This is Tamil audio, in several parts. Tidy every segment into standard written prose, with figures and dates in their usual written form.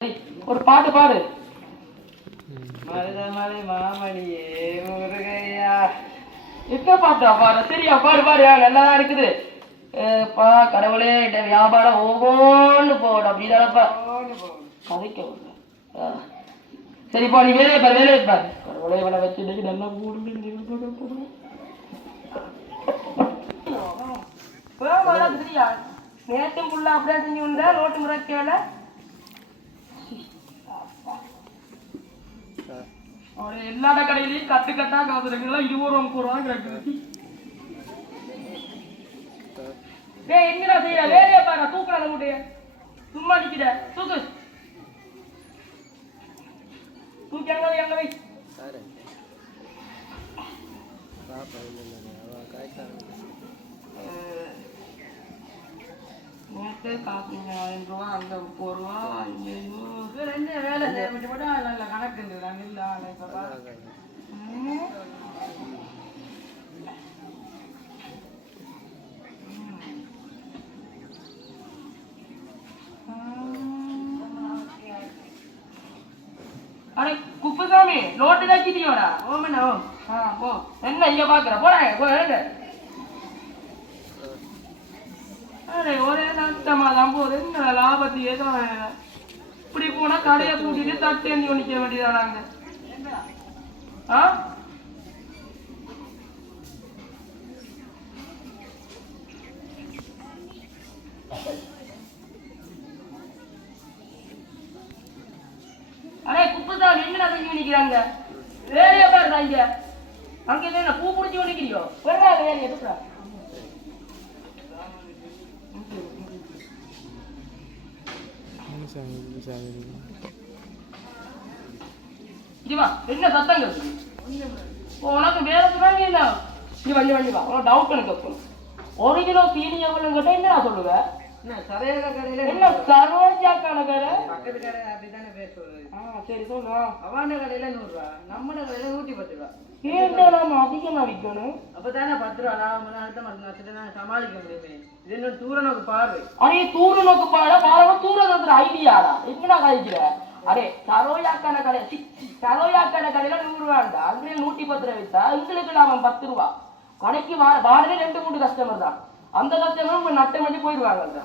ஒரு பாட்டு பாடு. மருதமலை மாமணியே முருகையா. என்ன பாட்டா பாரு? சரியா பாடு பாரு. நல்லா இருக்குது. பா கடவுளே, இந்த வியாபாரம் ஒவ்வொன்று போடும் அப்படிதானப்பா கதைக்க. சரிப்பா, நீ வேலையை பாரு, வேலையை பாரு. கடவுளே இவனை வச்சு இன்னைக்கு நல்லா மூடு. சரியா நேற்றும் புள்ள அப்படியே செஞ்சு வந்தா ரோட்டு முறைக்கல எல்லா கடையிலையும் கட்டு கட்டா காசு இருக்குங்களா? 20 ரூபா கிடக்கு. என்னடா செய்ய? வேலையை பாரு. தூக்குறாங்க மூட்டைய. சும்மா நிக்கிற. தூக்கு. தூக்கி எங்க வை. நேற்று காசு 1000 ரூபா, அங்க 30 ரூபா. ரெண்டு வேலை செய்யப்பட்டு போட்டா நல்ல கணக்கு இல்லை. அடே குப்புசாமி, நோட்டு வச்சிட்டியோடா? ஓமண்ணா. போ. என்ன இங்க பாக்குற? போடாங்க. அரே ஒரே நஷ்டமா தான் போகுது. என்ன லாபத்தையே தான். இப்படி போனா கடையை கூட்டிட்டு தட்டு எண்ணி ஒழிக்க வேண்டியதானாங்க. அடே குப்புசாமி, என்ன செஞ்சு நிக்கிறாங்க? வேலையை பாருடா. இங்க அங்க என்ன பூ பிடிச்சி ஒழிக்கிறியோ? வேற வேலையை எடுக்கிறா. என்ன சத்தங்க? உனக்கு வேற சொல்றாங்க. நீ வண்டி வா. உனக்கு டவுட் எனக்கு. 1 கிலோ சீனி எவ்வளவு கேட்டா என்ன சொல்லுவ? என்ன சரோஜாக்கான கடை? பக்கத்து கடை அப்படித்தானே பேர் சொல்றது. சரி சொல்லு. அவாண்ட கடையில 100 ரூபா, நம்ம கடையில 110 ரூபா. நாம அதிகமா விற்கணும். அப்பதானே 10 ரூபா லாபம். அடுத்த மாசம் சமாளிக்க முடியுமே. இது இன்னும் தூர நோக்கு பார்வை. அரே தூர நோக்கு பாருங்க. தூர நோக்குற ஐடியாடா என்னடா கழிக்கிற? அரே சரோயாக்கான கடை, சரோயாக்கான கடையில 100 ரூபாண்டா. அதுல 110 ரூபா வித்தா எங்களுக்கு லாபம் 10 ரூபா. கடைக்கு வாரதே 2-3 கஸ்டமர் தான். அந்த கஸ்டமர் நட்டம் பண்ணி போயிடுவாங்க.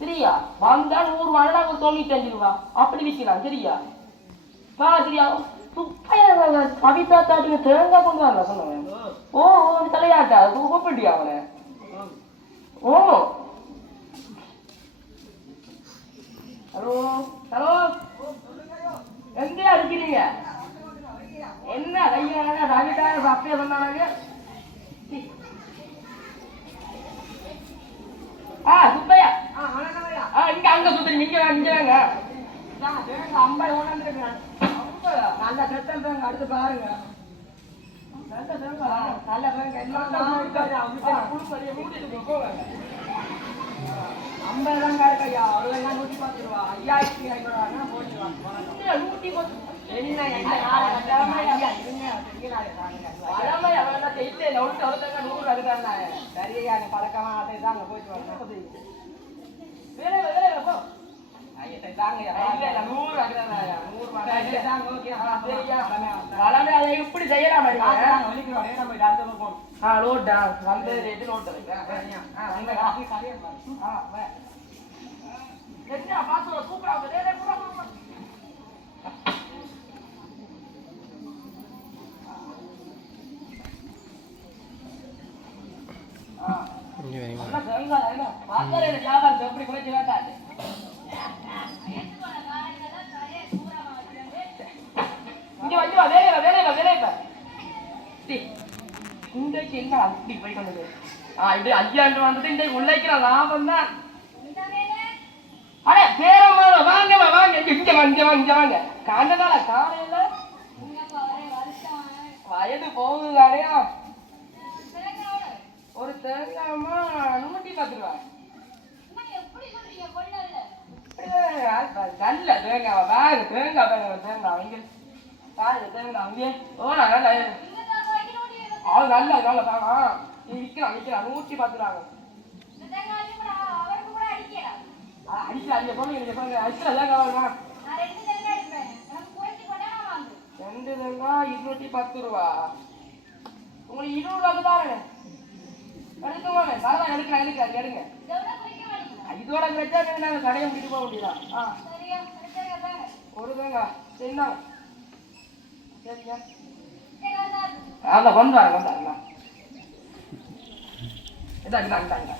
சரியா? வந்தா 100 ரூபாய், நாங்க 95 ரூபா அப்படி விற்கலாம். சரியா? சரியா? கவிதா தாட்டிங்க தேங்காய் கொண்டு வாங்க சொன்னவன். ஓ தலையாட்டா கூப்பிட்டியா அவனை? ஓ ஹலோ ஹலோ, எங்கேயா இருக்கிறீங்க? என்ன கையா கவிதா அப்படியே சொன்னாங்க. சுப்பையா இங்க அங்க சுத்தறீங்க. இங்க வாங்க. 50 கொண்டாந்துருக்கேன். நல்ல செத்தல் பேங்க அடுத்து பாருங்க. நல்ல பேங்க 50 தாங்க இருக்கையா. அவ்வளோ 110 ரூபா. 5500 ரூபா போட்டுருவாங்க. சரியா பழக்கமா தாங்க போயிட்டு வாங்க. வேலை போ. இப்படி செய்யலாம். லோட்டா வந்து ரேட்டு நோட்டு என்ன பாத்து சூப்பரா வியாபாரத்தை எப்படி குறைச்சு வேண்டாது. இங்க வந்து வேலையை இன்றைக்கு என்ன அப்படி போய் கொண்டது? இப்படி 5000 வந்தது. இன்றைக்கு உழைக்கிற லாபம் தான். அடே பேரம் வாங்க. இங்க வாங்க. காண்டனால காலையில வயது போகுது. அடையா ஒரு தேங்காமா 110 ரூபா. நல்ல தேங்காவா பாரு. தேங்காய் இங்க பாரு. தேங்காய் அங்கே நல்ல விற்கலாம் 110 ரூபா. அடிச்சு சொல்லுங்க. அடிச்சு அதான் 10 ரூபா. உங்களுக்கு 20 ரூபாய்க்கு தானே எடுத்துவானே. நான் எடுக்கலாம் எடுங்க. இதோட வச்சா நாங்கள் கடையை முடிட்டு போக முடியலாம். ஒரு தேங்காய் சரிங்களா? சரிங்க. அதான் வந்தாருங்க. இந்தாங்க.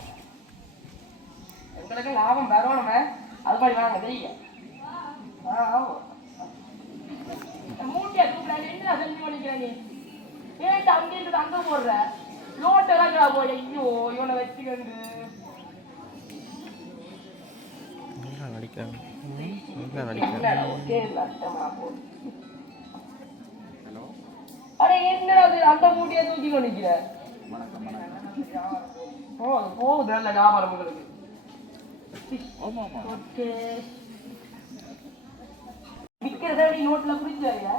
எங்களுக்கு லாபம் வரணுமே, அது மாதிரி வேணாங்க தெரியுங்க. மூட்டையா தூக்கல என்ன செஞ்சு பண்ணிக்கிறேன் நீ? ஏன்ட்டு அங்கிருந்து அங்க போடுற லோட்டு எல்லாம் போய் ஐயோ இவனை வச்சுக்கண்டு என்னடா அந்த மூட்டையை தூக்கி கொண்டிருக்கிற? போகுது நல்ல வியாபாரம் உங்களுக்கு. விற்கிறத நீ நோட்ல குறிச்சாரியா?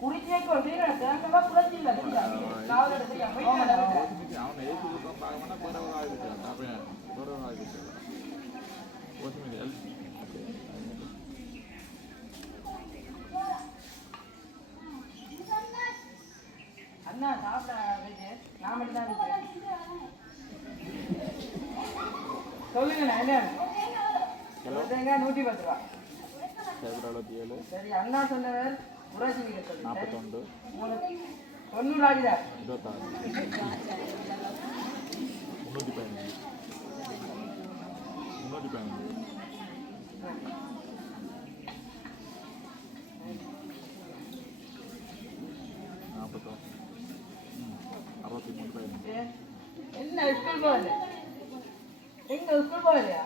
குறிச்சு வைக்க தேங்காய் குறைச்சி இல்லை அண்ணா சாப்பிட நான் மட்டும் தான் இருக்கிறேன். சொல்லுங்கண்ணா என்ன தேங்காய் 110 ரூபா. சரி அண்ணா சொன்னவர் புராட்சி வீடு 41 90 ஆகுதா? 335 என்ன ஸ்கூல் போகல? எங்க ஸ்கூல் போகலையா?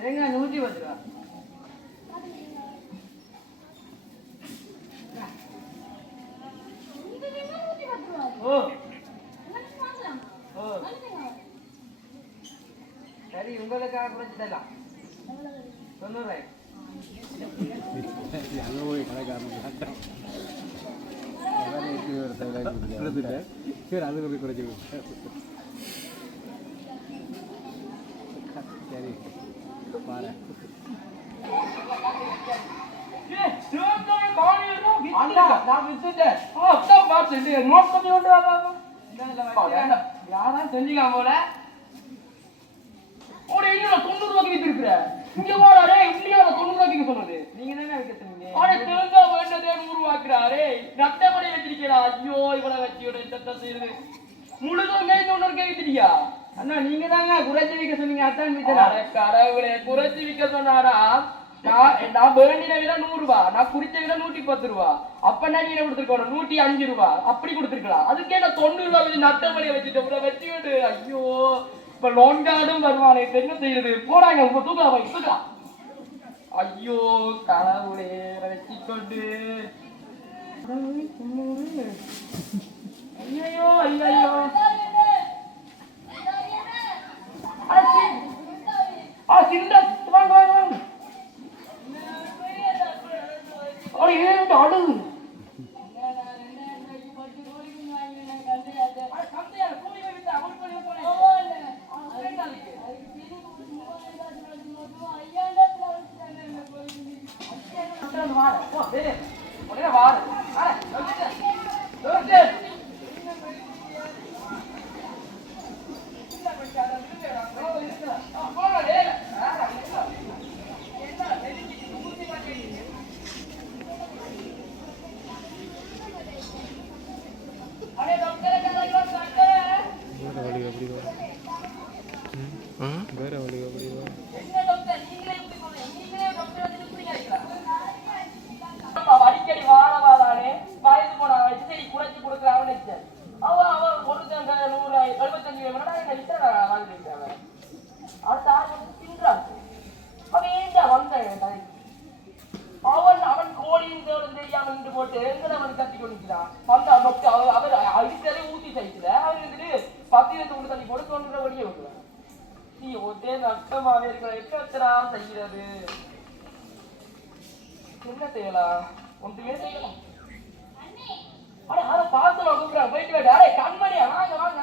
தேங்காய் 110 ரூபா. சரி உங்களுக்காக குறைச்சிடலாம் 90 ரூபாய். யாரும் செஞ்சுக்கலாம் போல 90 ரூபாய்க்கு வித்துருக்குற. இங்க போறாரே இப்படியா 90 ரூபாய்க்கு சொன்னது? நீங்க தானே வைக்க சொன்னீங்க. திருந்தா வேண்டதே 100 ரூபாய்க்குறாரே. நட்டப்படி வச்சிருக்கா. ஐயோ இவ்வளவு வச்சு செய்யுது முழுதும் கை 90 வித்துட்டியா? அண்ணா நீங்க தாங்க குறைச்சி விற்க சொன்னீங்க. அத்தான் கடவுளே குறைச்சி விற்க சொன்னாரா? நான் வேண்டின விட 100 ரூபா, நான் குறிச்ச விட 110 ரூபா. அப்ப நான் நீங்க கொடுத்துருக்கோம் 105 ரூபா அப்படி கொடுத்துருக்கலாம். அதுக்கே நான் 90 ரூபா வச்சு நட்டப்படி வச்சுட்டு வச்சு விடு. ஐயோ இப்ப லோன் கார்டும் வருவானே என்ன செய்யறது? போறாங்க உங்க தூக்கலாம். ஐயோ கடவுளே வச்சுக்கொண்டு ஐயோ சிந்த வாங்க அடு அடிக்கடி வாழவாதானே வயது போன வச்சு குறைச்சி கொடுக்கலாம்னு நினைச்சேன். அவ ஒரு 175 வாழ்ந்துட்டாங்க. அடுத்த தின்றான். அவன் ஏன்டா வந்தான்? அவன் கோழியின் தெரியாம நின்று போட்டு எங்கட அவன் கட்டி கொண்டிருக்கிறான். வந்த அவர் அடிக்கடி ஊத்தி சைத்துல அவன் வந்துட்டு 10 உள்ள தண்ணி போட்டு 90 வெளியே விட்டுறான். நீ ஒரே நட்டமாவே இருக்கிற எத்தனை செய்கிறது? என்ன செய்யலாம்? ஒன்றுமே செய்யலாம். அதை பார்த்து கூப்பிடுறாங்க போயிட்டு வேண்டாம். அரே கண்மணியா வாங்க வாங்க.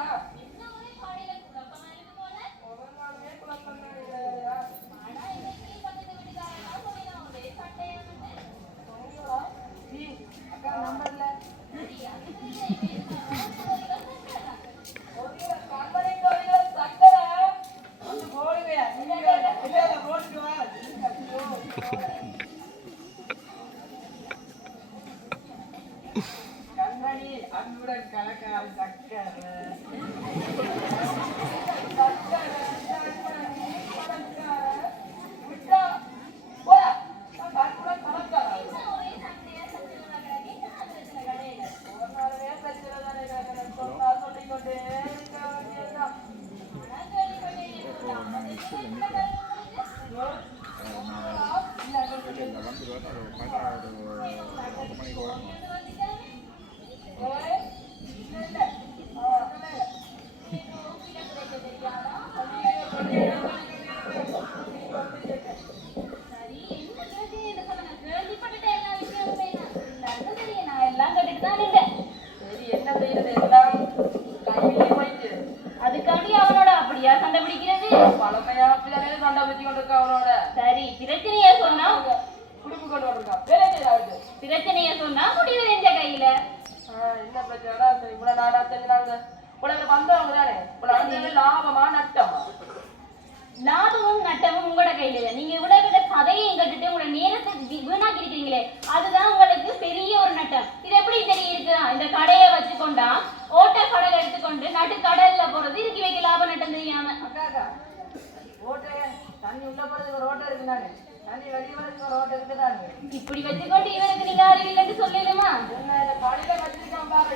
சரி என்ன செய்யறது எல்லாம் கையிலே போயிட்டு அதுக்காண்டி அவனோட அப்படியா சண்டை பிடிக்கிறது? பழமையா பிள்ளைகளே சண்டை வச்சு கொண்டு இருக்கா அவனோட. சரி, பிரச்சனைய சொன்னா குடுப்பு கொண்டு வந்திருக்கா வேலை செய்யாது. பிரச்சனைய சொன்னா முடிவு எந்த கையில? என்ன பிரச்சனை? சரி இவ்வளவு நாடா தெரிஞ்சாங்க உலக வந்தவங்க தானே. இவ்வளவு லாபமா நட்டமா? லாபமும் நட்டமும் உங்களோட கையில இல்ல. நீங்க இவ்வளவு கிட்ட கதையையும் கட்டுட்டு உங்களோட நேரத்தை வீணாக்கி இருக்கீங்களே, அதுதான் உங்களுக்கு பெரிய ஒரு நட்டம். இது எப்படி தெரியுது? இந்த கடையை வச்சுக்கொண்டா ஓட்ட கடல் எடுத்துக்கொண்டு நட்டு கடல்ல போறது இறுக்கி வைக்க லாப நட்டம் தெரியாம. அக்கா ஓட்டை தண்ணி உள்ள போறதுக்கு ஒரு ஓட்டை இருக்கு தானே, தண்ணி வெளியே வரதுக்கு ஒரு ஓட்டை இருக்கு தானே. இப்படி வச்சுக்கொண்டு இவனுக்கு நீங்க அறிவில்லைன்னு சொல்லலுமா? என்ன இந்த கடையில வச்சிருக்கான் பாரு.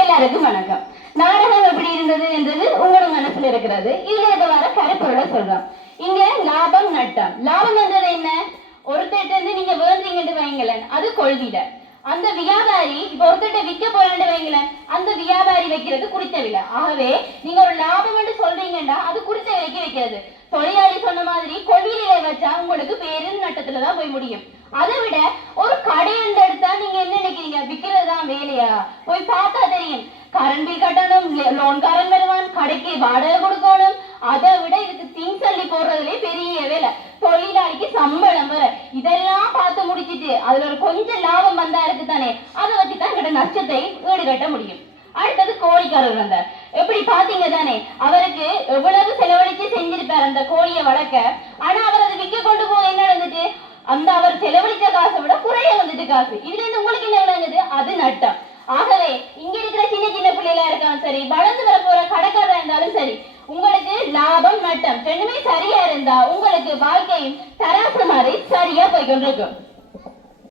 எல்லாருக்கும் வணக்கம். நாடகம் எப்படி இருந்தது என்றது உங்களோட மனசுல இருக்கிறது. இதுல இருக்க வர கருப்பொருளை சொல்றோம். இங்க லாபம் நட்டம். லாபம் என்றது என்ன? ஒருத்தட்ட இருந்து நீங்க வேண்டீங்கன்னு வைங்களேன், அது கொள்விட. அந்த வியாபாரி இப்ப ஒருத்தட்ட விற்க போறேன்னு வைங்களேன், அந்த வியாபாரி வைக்கிறது குறித்த விலை. ஆகவே நீங்க ஒரு லாபம் என்று சொல்றீங்கன்னா அது குறித்த விலைக்கு வைக்கிறது. தொழிலாளி சொன்ன மாதிரி கொள்விலையை வச்சா உங்களுக்கு பேரும் நட்டத்துலதான் போய் முடியும். அதை விட ஒரு கடை எடுத்தா நீங்க என்ன நினைக்கிறீங்க? விற்கிறது தான் வேலையா? போய் பார்த்தா தெரியும். கரண்ட் பில் கட்டணும், லோன்காரன் வருவான், கடைக்கு வாடகை கொடுக்கணும். அதை விட இதுக்கு திங்ஸ் அள்ளி போடுறதுலே பெரிய வேலை. தொழிலாளிக்கு சம்பளம் வர இதெல்லாம் பார்த்து முடிச்சிட்டு அதுல ஒரு கொஞ்சம் லாபம் வந்தா இருக்கு தானே, அதை வச்சுதான் கிட்ட நஷ்டத்தை ஈடுகட்ட முடியும். அடுத்தது கோழிக்காரர் வந்தார். எப்படி பாத்தீங்க தானே, அவருக்கு எவ்வளவு செலவழிச்சு செஞ்சிருப்பார் அந்த கோழியை வளர்க்க. ஆனா அவர் அதை விற்க கொண்டு போக என்ன நடந்துட்டு, அந்த அவர் செலவழிச்ச காசை விட குறைய வந்துட்டு காசு. இதுல இருந்து உங்களுக்கு என்ன விளங்குது? அது நட்டம். ஆகவே இங்க இருக்கிற சின்ன சின்ன பிள்ளைகளா இருக்காலும் சரி, வளர்ந்து வர போற கடைக்காரா இருந்தாலும் சரி, உங்களுக்கு லாபம் நட்டம் ரெண்டுமே சரியா இருந்தா உங்களுக்கு வாழ்க்கையும் தராசு மாதிரி சரியா போய்கொண்டிருக்கும்.